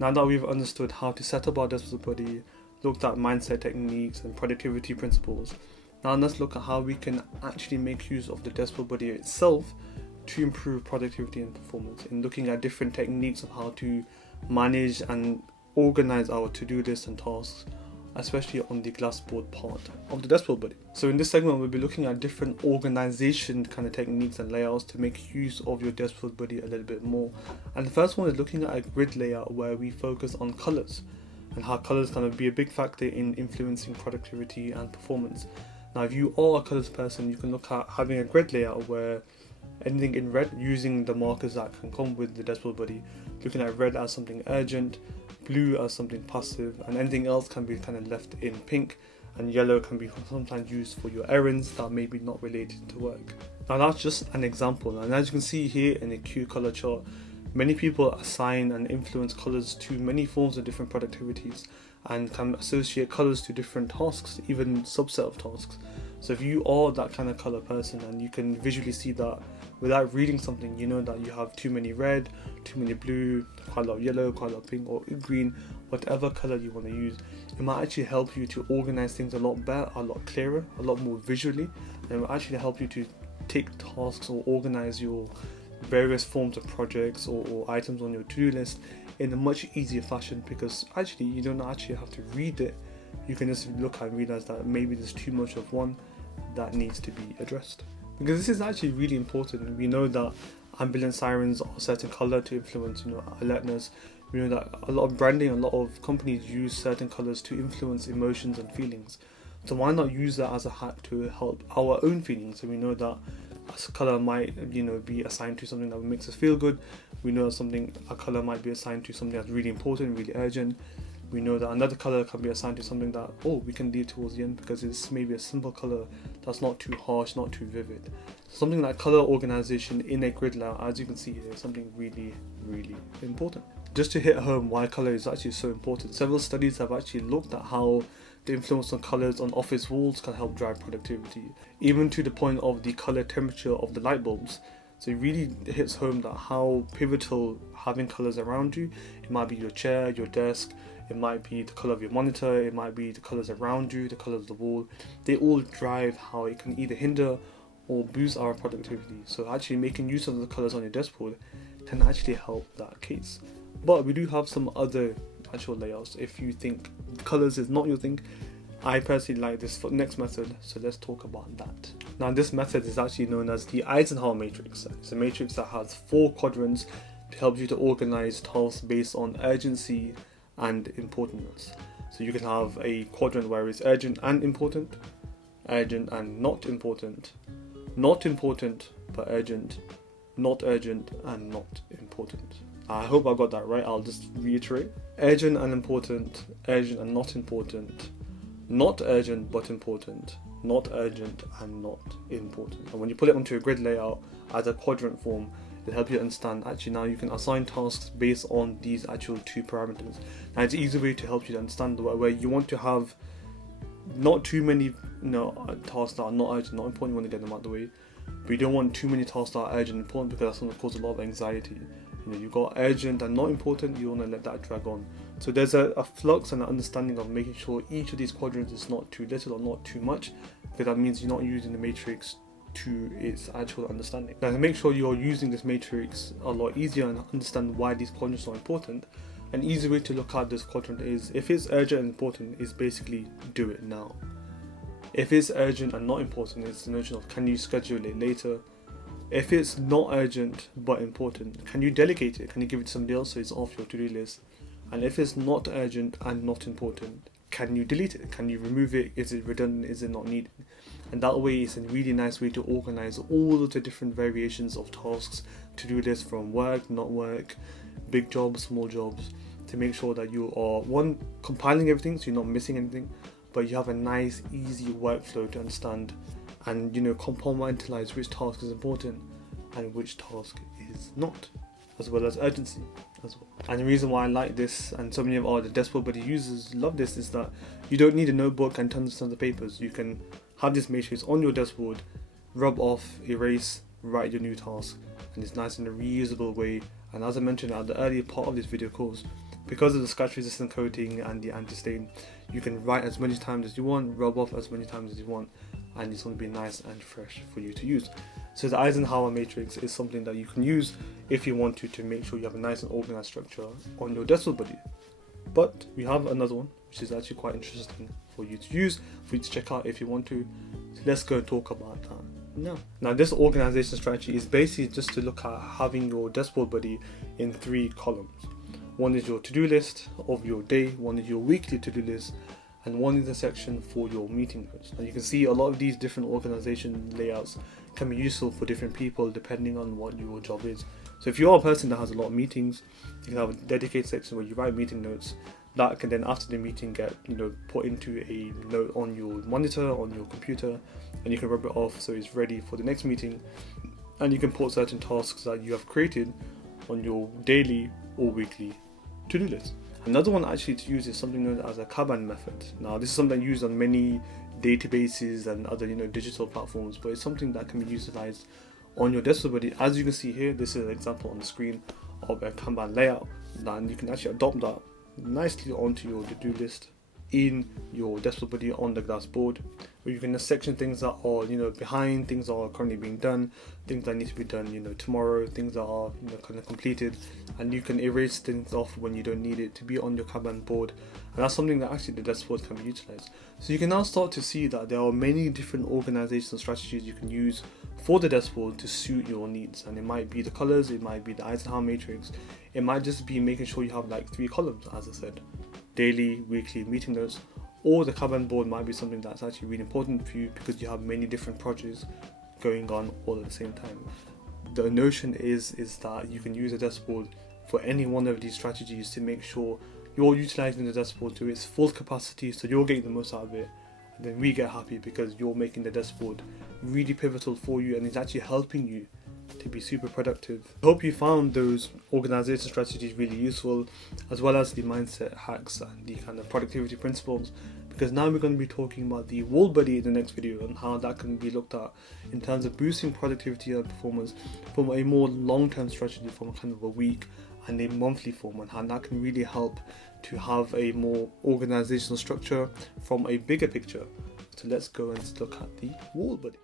Now that we've understood how to set up our deskboard buddy, looked at mindset techniques and productivity principles, now let's look at how we can actually make use of the deskboard buddy itself to improve productivity and performance, in looking at different techniques of how to manage and organize our to-do list and tasks, especially on the glassboard part of the deskboard buddy. So in this segment, we'll be looking at different organization kind of techniques and layouts to make use of your deskboard buddy a little bit more. And the first one is looking at a grid layout where we focus on colors and how colors kind of be a big factor in influencing productivity and performance. Now, if you are a colors person, you can look at having a grid layout where anything in red, using the markers that can come with the deskboard buddy, looking at red as something urgent, blue as something passive, and anything else can be kind of left in pink, and yellow can be sometimes used for your errands that may be not related to work. Now that's just an example, and as you can see here in the Q color chart, many people assign and influence colors to many forms of different productivities and can associate colors to different tasks, even subset of tasks. So if you are that kind of color person and you can visually see that without reading something, you know that you have too many red, too many blue, quite a lot of yellow, quite a lot of pink or green, whatever color you want to use, it might actually help you to organize things a lot better, a lot clearer, a lot more visually, and it will actually help you to take tasks or organize your various forms of projects or items on your to-do list in a much easier fashion, because actually you don't actually have to read it. You can just look and realize that maybe there's too much of one that needs to be addressed. Because this is actually really important. We know that ambulance sirens are a certain color to influence, alertness. We know that a lot of branding, a lot of companies use certain colors to influence emotions and feelings. So why not use that as a hack to help our own feelings? So we know that a color might, be assigned to something that makes us feel good. We know that a color might be assigned to something that's really important, really urgent. We know that another color can be assigned to something that, we can leave towards the end because it's maybe a simple color that's not too harsh, not too vivid. Something like color organization in a grid layout, as you can see here, is something really, really important. Just to hit home why color is actually so important, several studies have actually looked at how the influence on colors on office walls can help drive productivity, even to the point of the color temperature of the light bulbs. So it really hits home that how pivotal having colors around you. It might be your chair, your desk, it might be the color of your monitor, it might be the colors around you, the color of the wall. They all drive how it can either hinder or boost our productivity. So actually making use of the colors on your dashboard can actually help that case. But we do have some other actual layouts. If you think colors is not your thing, I personally like this next method, so let's talk about that. Now this method is actually known as the Eisenhower matrix. It's a matrix that has 4 quadrants to help you to organize tasks based on urgency and importance. So you can have a quadrant where it's urgent and important, urgent and not important but urgent, not urgent and not important. I hope I got that right. I'll just reiterate: urgent and important, urgent and not important, not urgent but important, not urgent and not important. And when you put it onto a grid layout as a quadrant form, it'll help you understand actually now you can assign tasks based on these actual 2 parameters. Now it's an easy way to help you to understand where you want to have not too many tasks that are not urgent, not important. You want to get them out of the way, but you don't want too many tasks that are urgent and important, because that's going to cause a lot of anxiety. You've got urgent and not important, you want to let that drag on. So there's a flux and an understanding of making sure each of these quadrants is not too little or not too much, because that means you're not using the matrix to its actual understanding. Now to make sure you're using this matrix a lot easier and understand why these quadrants are important, an easy way to look at this quadrant is, if it's urgent and important, is basically do it now. If it's urgent and not important, it's the notion of can you schedule it later. If it's not urgent but important, can you delegate it? Can you give it to somebody else so it's off your to-do list? And if it's not urgent and not important, can you delete it? Can you remove it? Is it redundant? Is it not needed? And that way it's a really nice way to organize all of the different variations of tasks, to-do lists, from work, not work, big jobs, small jobs, to make sure that you are, one, compiling everything so you're not missing anything, but you have a nice easy workflow to understand and compartmentalize which task is important and which task is not, as well as urgency as well. And the reason why I like this, and so many of the deskboard buddy users love this, is that you don't need a notebook and tons of papers. You can have this matrix on your dashboard, rub off, erase, write your new task, and it's nice in a reusable way. And as I mentioned at the earlier part of this video course, Because of the scratch resistant coating and the anti-stain, you can write as many times as you want, rub off as many times as you want, and it's going to be nice and fresh for you to use. So the Eisenhower matrix is something that you can use if you want to make sure you have a nice and organized structure on your decimal body. But we have another one which is actually quite interesting for you to use, for you to check out if you want to. So let's go talk about that now. This organization strategy is basically just to look at having your decimal body in 3 columns. One is your to-do list of your day, one is your weekly to-do list, and one is a section for your meeting notes. Now you can see a lot of these different organization layouts can be useful for different people depending on what your job is. So if you're a person that has a lot of meetings, you can have a dedicated section where you write meeting notes that can then after the meeting get put into a note on your monitor, on your computer, and you can rub it off so it's ready for the next meeting, and you can put certain tasks that you have created on your daily or weekly to-do list. Another one actually to use is something known as a Kanban method. Now this is something used on many databases and other digital platforms, but it's something that can be utilized on your decimal body. As you can see here, this is an example on the screen of a Kanban layout, and you can actually adopt that nicely onto your to-do list in your decimal body on the glass board, where you can section things that are behind, things that are currently being done, things that need to be done tomorrow, things that are kind of completed, and you can erase things off when you don't need it to be on your Kanban board. And that's something that actually the desk board can be utilized. So you can now start to see that there are many different organizational strategies you can use for the desk board to suit your needs, and it might be the colors, it might be the Eisenhower matrix, it might just be making sure you have like 3 columns, as I said, daily, weekly, meeting notes, or the Kanban board might be something that's actually really important for you because you have many different projects going on all at the same time. The notion is that you can use a desk board for any one of these strategies to make sure you're utilizing the desk board to its full capacity, so you're getting the most out of it, and then we get happy because you're making the desk board really pivotal for you and it's actually helping you to be super productive. I hope you found those organization strategies really useful, as well as the mindset hacks and the kind of productivity principles, because now we're going to be talking about the wall buddy in the next video and how that can be looked at in terms of boosting productivity and performance from a more long-term strategy, from kind of a week and a monthly form, and how that can really help to have a more organizational structure from a bigger picture. So let's go and look at the wall buddy.